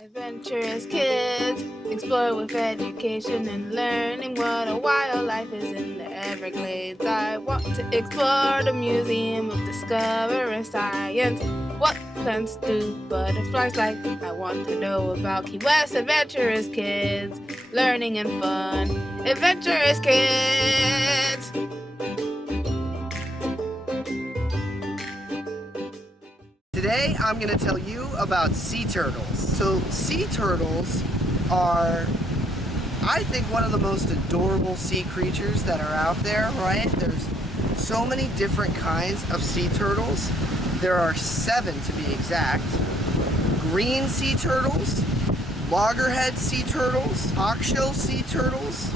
Adventurous kids, explore with education and learning what a wildlife is in the Everglades. I want to explore the Museum of Discovering Science. What plants do butterflies like? I want to know about Key West. Adventurous kids, learning and fun. Adventurous kids! Today I'm going to tell you about sea turtles. So sea turtles are, I think, one of the most adorable sea creatures that are out there, right? There's so many different kinds of sea turtles. There are 7 to be exact. Green sea turtles, loggerhead sea turtles, hawkshell sea turtles,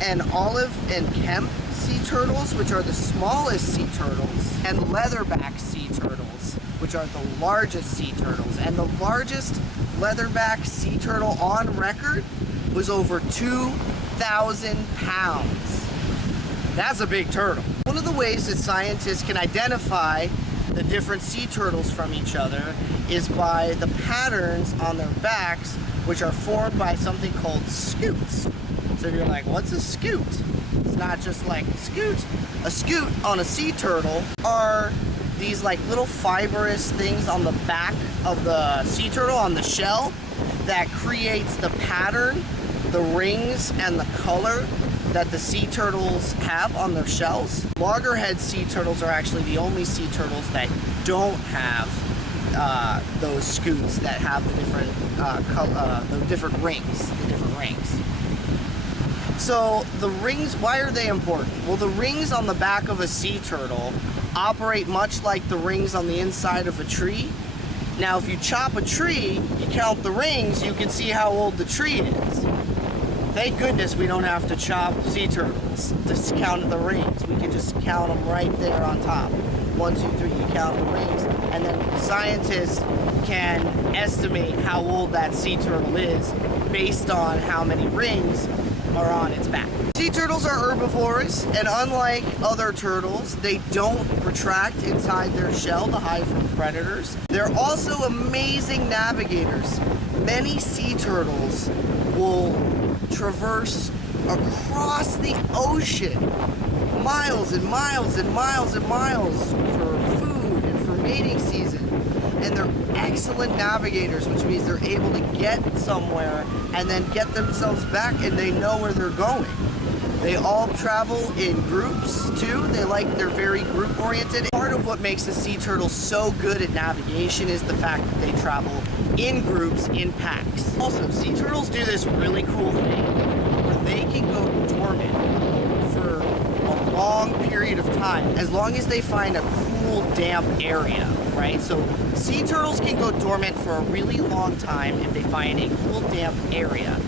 and olive and kemp sea turtles, which are the smallest sea turtles, and leatherback sea turtles, which are the largest sea turtles. And the largest leatherback sea turtle on record was over 2,000 pounds. That's a big turtle. One of the ways that scientists can identify the different sea turtles from each other is by the patterns on their backs, which are formed by something called scutes. So you're like, what's a scoot? It's not just like scoot. A scoot on a sea turtle are these like little fibrous things on the back of the sea turtle, on the shell, that creates the pattern, the rings, and the color that the sea turtles have on their shells. Loggerhead sea turtles are actually the only sea turtles that don't have those scutes that have the different rings. So the rings, why are they important? Well, the rings on the back of a sea turtle operate much like the rings on the inside of a tree. Now, if you chop a tree, you count the rings, you can see how old the tree is. Thank goodness we don't have to chop sea turtles to count the rings. We can just count them right there on top. 1, 2, 3, you count the rings, and then scientists can estimate how old that sea turtle is based on how many rings are on its back. Sea turtles are herbivorous, and unlike other turtles, they don't retract inside their shell to hide from predators. They're also amazing navigators. Many sea turtles will traverse across the ocean, miles and miles and miles and miles for food and for mating season. And they're excellent navigators, which means they're able to get somewhere and then get themselves back, and they know where they're going. They all travel in groups too. They're very group oriented. Part of what makes the sea turtle so good at navigation is the fact that they travel in groups, in packs. Also, sea turtles do this really cool thing where they can go dormant for a long period of time, as long as they find a cool, damp area, right? So sea turtles can go dormant for a really long time if they find a cool, damp area.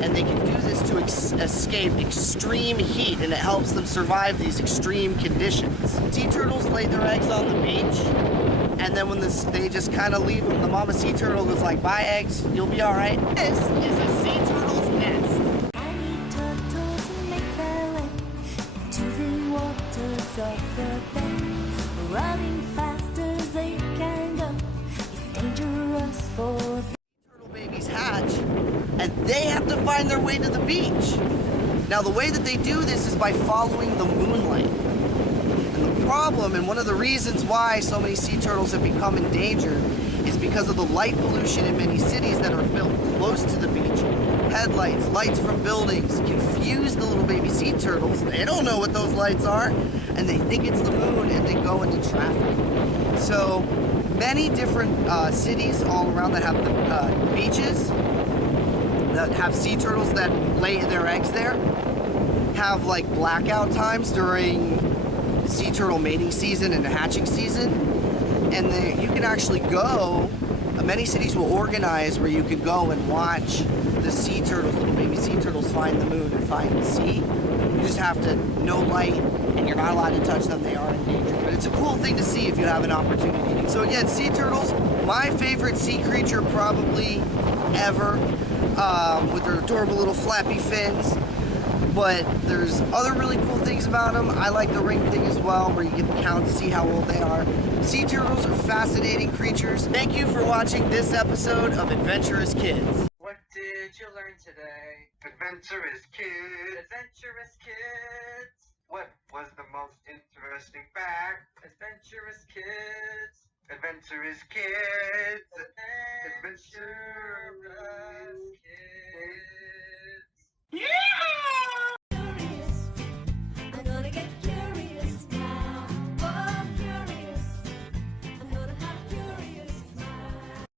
And they can do this to escape extreme heat, and it helps them survive these extreme conditions. Sea turtles lay their eggs on the beach, and then when they just kind of leave them, the mama sea turtle goes like, bye eggs, you'll be all right. This is a sea turtle's nest. Tiny turtles make their way into the waters of the bay, running fast as they can go. It's dangerous for them. Turtle babies hatch, and they have to find their way to the beach. Now, the way that they do this is by following the moonlight. And the problem, and one of the reasons why so many sea turtles have become endangered, is because of the light pollution in many cities that are built close to the beach. Headlights, lights from buildings confuse the little baby sea turtles. They don't know what those lights are, and they think it's the moon, and they go into traffic. So many different cities all around that have the beaches, that have sea turtles that lay their eggs there, have like blackout times during sea turtle mating season and hatching season. And you can actually go, many cities will organize where you can go and watch the sea turtles, little baby sea turtles, find the moon and find the sea. You just have to, no light, and you're not allowed to touch them. They are endangered. But it's a cool thing to see if you have an opportunity. So again, sea turtles, my favorite sea creature probably ever, with their adorable little flappy fins. but there's other really cool things about them. I like the ring thing as well, where you get to count to see how old they are. Sea turtles are fascinating creatures. Thank you for watching this episode of Adventurous Kids. What did you learn today? Adventurous Kids. Adventurous Kids. What was the most interesting fact? Adventurous Kids. Adventurous Kids.